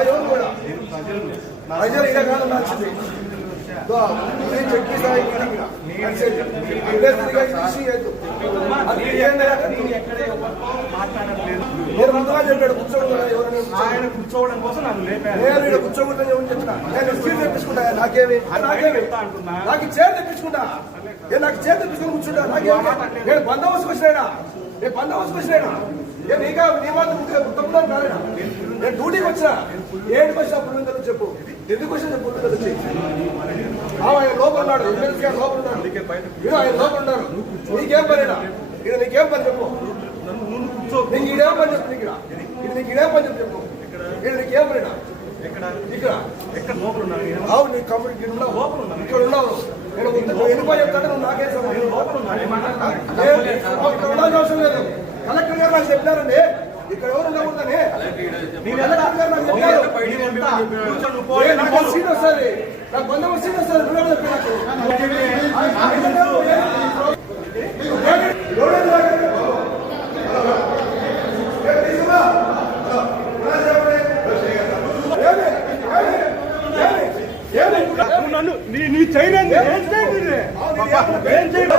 ఎవరు కూడా. ప్రజలు ఇలా కాదు నచ్చింది నేను చెప్పి ముందుగా చెప్పాడు కూర్చోండి. ఆయన కూర్చోవడం కోసం నన్ను లేపారు. నేను ఇక్కడ కూర్చోకుండా ఎవరు చెప్తున్నా నేను సీట్ తెప్పించుకుంటా నాకేమి? నాకేమి. నాకు చేతి తెప్పించుకుంటా. నేను నాకు చేతి తెప్పించుకుని కూర్చుంటా నాకేమి? నేను బందోబస్తు వచ్చినాయినా నేను బందోబస్తు వచ్చినాయినా నేను నీకా నీ మాత్రం తప్పుదాను కాలేనా నేను డ్యూటీకి వచ్చినా? ఏంటి వచ్చిన పులిందలు చెప్పు. ఎందుకు వచ్చిన ఆ, ఆయన లోపల ఉన్నాడు ఎమ్మెల్సీ గారు లోపల ఉన్నాడు. ఆయన లోపల ఉన్నారు. నీకేం పనినా ఇది నీకేం పని చెప్పు. నీకు ఇదేం పని చెప్పు నీకు ఇది నీకు ఇదేం పని చెప్పు ఇది నీకేం పనినా ఇక్కడ. ఎక్కడ లోపల అవును నీ కంపెనీ ఇక్కడ ఉన్నావు. ఇక్కడ ఉన్నావు. నేను వెళ్ళిపోయి చెప్తాను నాకేం లోపల ఉన్నాను నాకు చెప్పారండి ఇక్కడ ఎవరు ఉండకూడదని నేను నాకు చెప్పారు. నాకు సీట్ వస్తుంది. నాకు సీట్ వస్తుంది. నువ్వే చెప్పి నాకు ఎవరు నన్ను నీ నీ చైన్ ఏం చేయండి ఏం చేయండి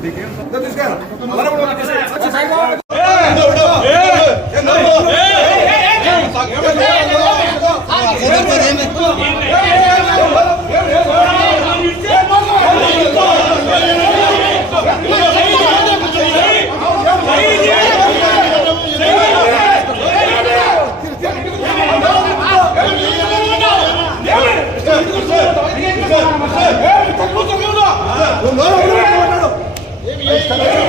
देखिए Thank you.